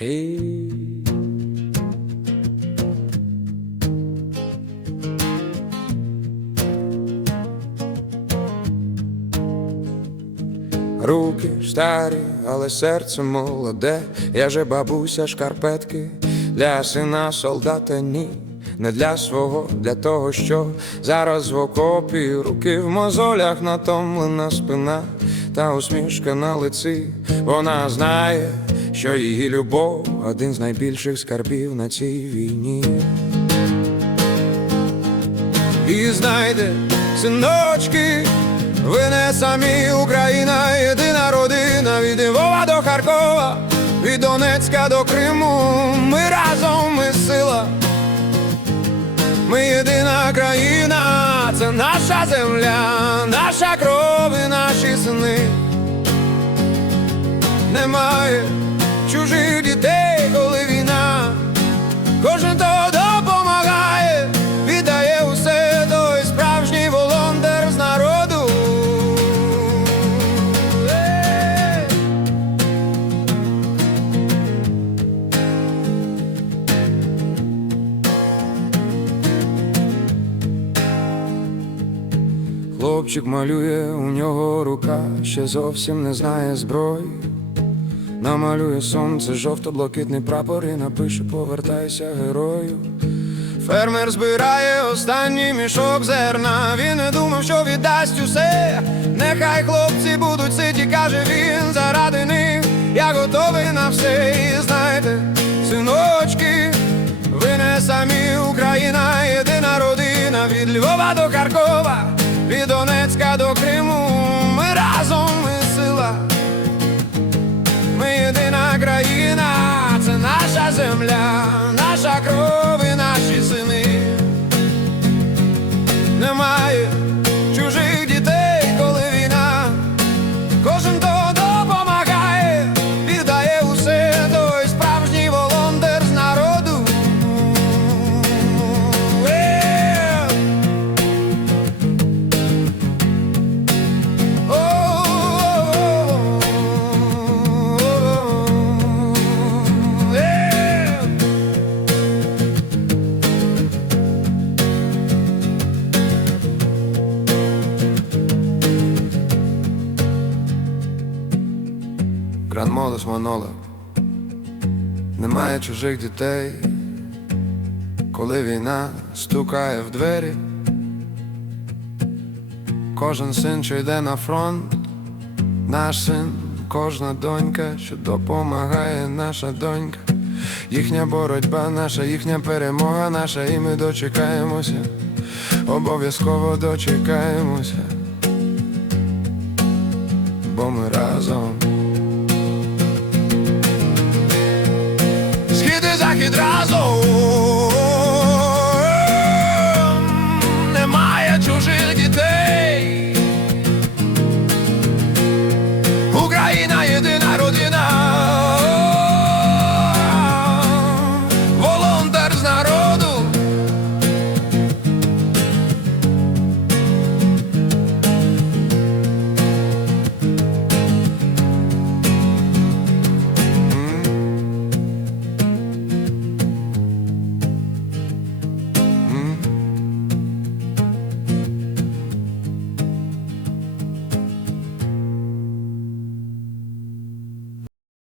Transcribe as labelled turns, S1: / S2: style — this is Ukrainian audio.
S1: Hey. Руки старі, але серце молоде, я же бабуся шкарпетки. Для сина солдата ні, не для свого, для того, що зараз в окопі, руки в мозолях, натомлена спина. Та усмішка на лиці. Вона знає, що її любов один з найбільших скарбів на цій війні. І знайде синочки, ви не самі Україна, єдина родина від Львова до Харкова, від Донецька до Криму. Ми разом, ми сила. Ми єдина країна, це наша земля, наша кров і наші сини. Немає чужих дітей, коли війна. Кожен то допомагає, віддає усе той справжній волонтер з народу. Хлопчик малює, у нього рука ще зовсім не знає зброї. Намалює сонце, жовто-блакитний прапор і напише Повертайся герою. Фермер збирає останній мішок зерна. Він не думав, що віддасть усе. Нехай хлопці будуть ситі, каже він, заради них. Я готовий на все. І знайте, синочки, ви не самі Україна, єдина родина від Львова до Харкова, від Донецька до Криму. Наша кров і наші сини. Немає Гран Модус Манола Немає чужих дітей, коли війна стукає в двері. Кожен син, що йде на фронт, наш син, кожна донька, що допомагає, наша донька, їхня боротьба, наша, їхня перемога, наша, і ми дочекаємося, обов'язково дочекаємося, бо ми разом. Разом